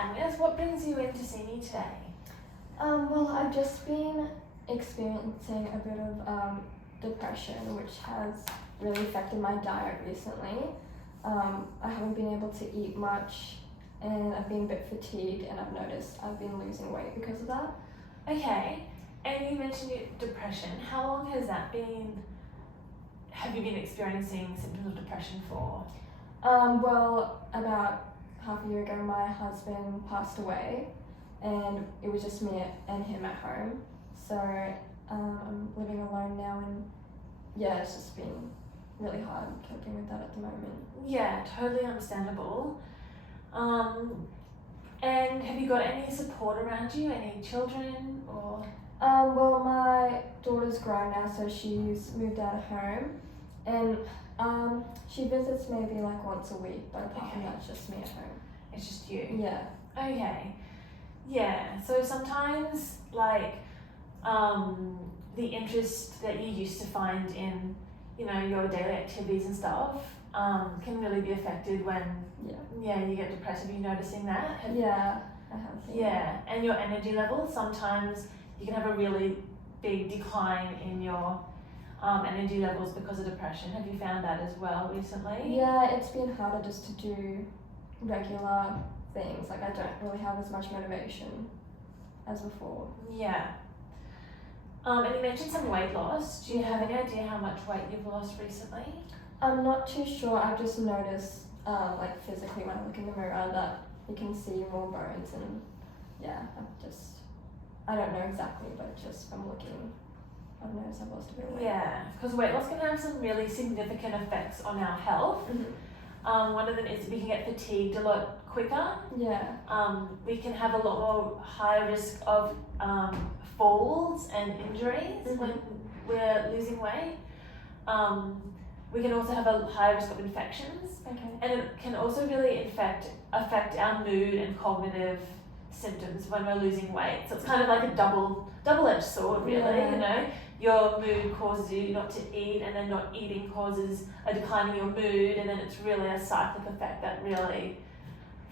Agnes. What brings you in to see me today? Well, I've just been experiencing a bit of depression, which has really affected my diet recently. I haven't been able to eat much, and I've been a bit fatigued, and I've noticed I've been losing weight because of that. Okay, and you mentioned depression. How long has that been? Have you been experiencing symptoms of depression for? Well, about half a year ago, my husband passed away, and it was just me and him at home. So I'm living alone now, and yeah, it's just been really hard coping with that at the moment. Yeah, totally understandable. And have you got any support around you? Any children or? Well, my daughter's grown now, so she's moved out of home, and she visits maybe like once a week, but apart from that, it's just me at home. It's just you? Yeah. Okay. Yeah, so sometimes like the interest that you used to find in, you know, your daily activities and stuff can really be affected when you get depressed. Have you noticing that? Yeah, I have. Yeah, and your energy levels, sometimes you can have a really big decline in your energy levels because of depression. Have you found that as well recently? Yeah, it's been harder just to do regular things. Like, I don't really have as much motivation as before. Yeah. And you mentioned some weight loss. Do you have any idea how much weight you've lost recently? I'm not too sure. I've just noticed, like physically when I look in the mirror, that you can see more bones, and yeah, I don't know exactly, but just from looking, I've noticed I've lost a bit of weight. Yeah, because weight loss can have some really significant effects on our health. Mm-hmm. One of them is we can get fatigued a lot quicker. Yeah. We can have a lot more high risk of falls and injuries when we're losing weight. We can also have a high risk of infections. Okay. And it can also really affect our mood and cognitive symptoms when we're losing weight. So it's kind of like a double-edged sword, really. Yeah. You know, your mood causes you not to eat, and then not eating causes a decline in your mood, and then it's really a cyclic effect that really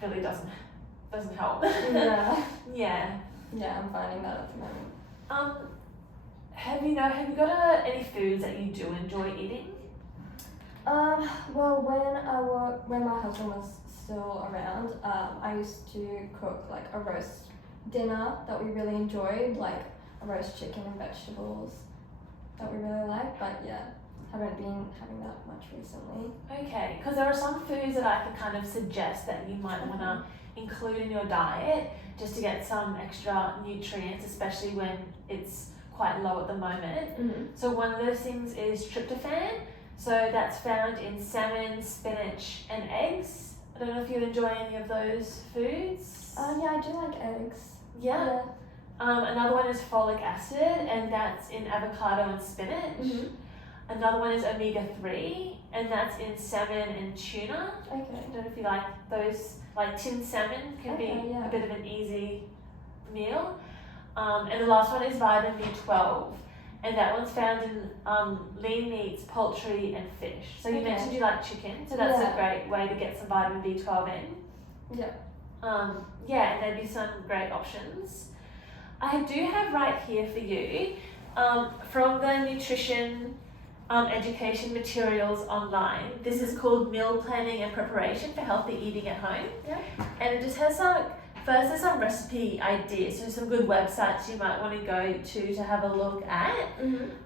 doesn't help. Yeah. Yeah. Yeah, I'm finding that at the moment. Have you got any foods that you do enjoy eating? Well, when my husband was still around, I used to cook like a roast dinner that we really enjoyed, like a roast chicken and vegetables that we really like, but yeah, haven't been having that much recently. Okay, because there are some foods that I could kind of suggest that you might want to include in your diet just to get some extra nutrients, especially when it's quite low at the moment. So one of those things is tryptophan. So that's found in salmon, spinach, and eggs. I don't know if you enjoy any of those foods. Yeah, I do like eggs. Yeah. Another one is folic acid, and that's in avocado and spinach. Another one is omega-3, and that's in salmon and tuna. Okay. I don't know if you like those, like tinned salmon can be a bit of an easy meal. And the last one is vitamin B12. And that one's found in lean meats, poultry, and fish. So you mentioned you like chicken, so that's a great way to get some vitamin B12 in. Yeah. And there'd be some great options. I do have right here for you from the nutrition education materials online. This is called Meal Planning and Preparation for Healthy Eating at Home. Yeah. And it just has there's some recipe ideas, so some good websites you might want to go to have a look at.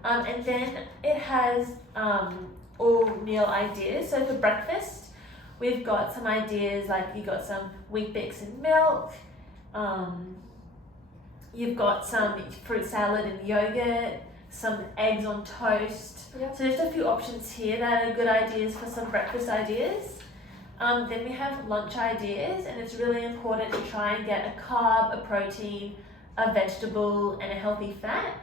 And then it has all meal ideas. So for breakfast, we've got some ideas like you got some wheat bix and milk. You've got some fruit salad and yogurt, some eggs on toast. Yep. So there's a few options here that are good ideas for some breakfast ideas. Then we have lunch ideas, and it's really important to try and get a carb, a protein, a vegetable, and a healthy fat.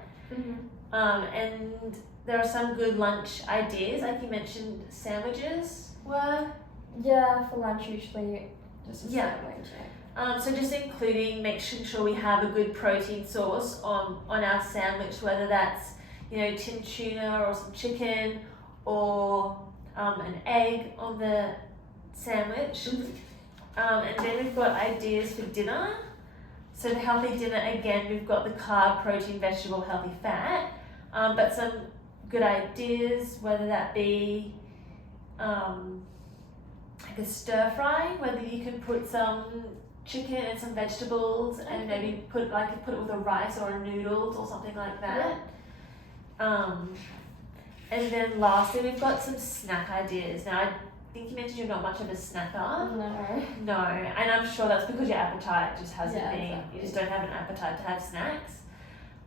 And there are some good lunch ideas, like you mentioned, sandwiches were. Yeah, for lunch usually just a sandwich. So just making sure we have a good protein source on our sandwich, whether that's tinned tuna or some chicken or an egg on the sandwich. And then we've got ideas for dinner. So the healthy dinner, again, we've got the carb, protein, vegetable, healthy fat. But some good ideas, whether that be like a stir fry, whether you can put some chicken and some vegetables and maybe put it with a rice or a noodles or something like that. And then lastly, we've got some snack ideas. Now, I think you mentioned you're not much of a snacker. No, and I'm sure that's because your appetite just hasn't been. Exactly. You just don't have an appetite to have snacks.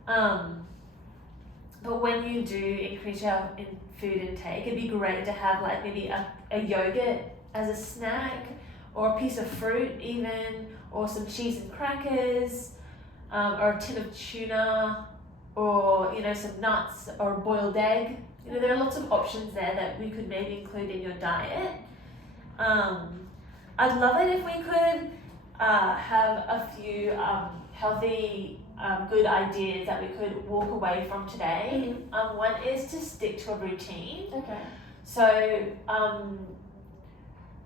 But when you do increase your food intake, it'd be great to have like maybe a yogurt as a snack, or a piece of fruit even, or some cheese and crackers, or a tin of tuna, or some nuts, or a boiled egg. There are lots of options there that we could maybe include in your diet. I'd love it if we could have a few healthy, good ideas that we could walk away from today. One is to stick to a routine. Okay. So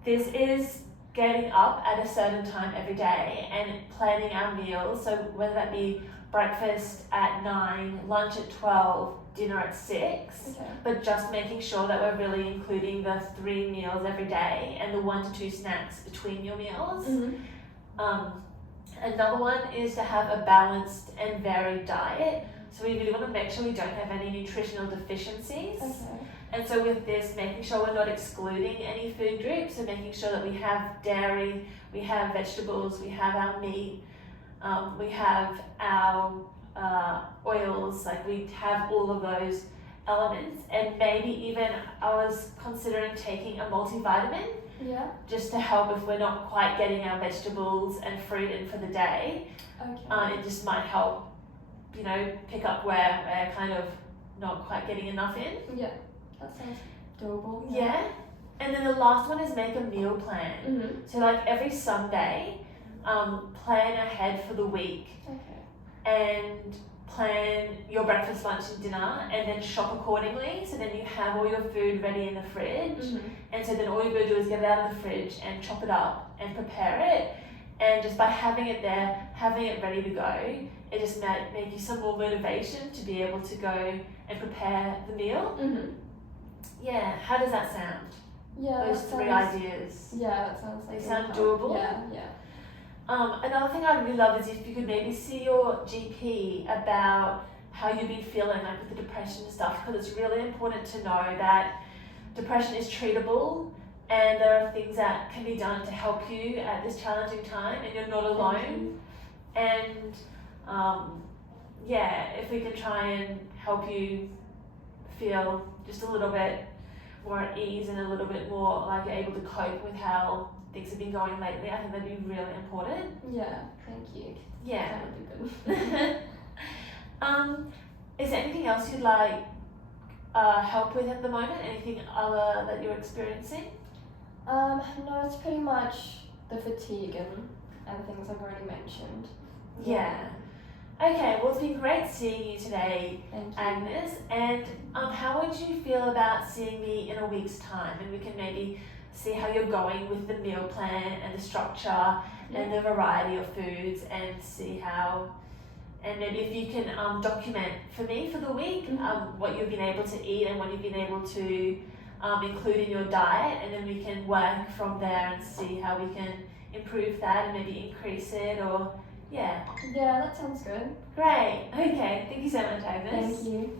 this is getting up at a certain time every day and planning our meals. So whether that be breakfast at 9, lunch at 12, dinner at 6, but just making sure that we're really including the 3 meals every day and the 1 to 2 snacks between your meals. Another one is to have a balanced and varied diet. So we really want to make sure we don't have any nutritional deficiencies. And so with this, making sure we're not excluding any food groups, so making sure that we have dairy, we have vegetables, we have our meat, we have our oils, like we have all of those elements. And maybe even I was considering taking a multivitamin, just to help if we're not quite getting our vegetables and fruit in for the day. It just might help, pick up where we're kind of not quite getting enough in. That sounds doable. And then the last one is make a meal plan. So like every Sunday, plan ahead for the week. And plan your breakfast, lunch and dinner, and then shop accordingly. So then you have all your food ready in the fridge. And so then all you're going to do is get it out of the fridge and chop it up and prepare it. And just by having it there, having it ready to go, it just might make you some more motivation to be able to go and prepare the meal. How does that sound? Those 3 ideas. That sounds like they sound doable. Another thing I'd really love is if you could maybe see your GP about how you've been feeling, like with the depression and stuff, because it's really important to know that depression is treatable and there are things that can be done to help you at this challenging time, and you're not alone. And if we can try and help you feel just a little bit more at ease and a little bit more like you're able to cope with how things have been going lately, I think that'd be really important. Thank you. That would be good. Is there anything else you'd like help with at the moment? Anything other that you're experiencing? No, it's pretty much the fatigue and things I've already mentioned. Okay, well it's been great seeing you today, Agnes. And how would you feel about seeing me in a week's time, and we can maybe see how you're going with the meal plan and the structure and the variety of foods, and see how, and maybe if you can document for me for the week what you've been able to eat and what you've been able to include in your diet, and then we can work from there and see how we can improve that and maybe increase it, or that sounds good. Great. Okay, thank you so much, Agnes. Thank you.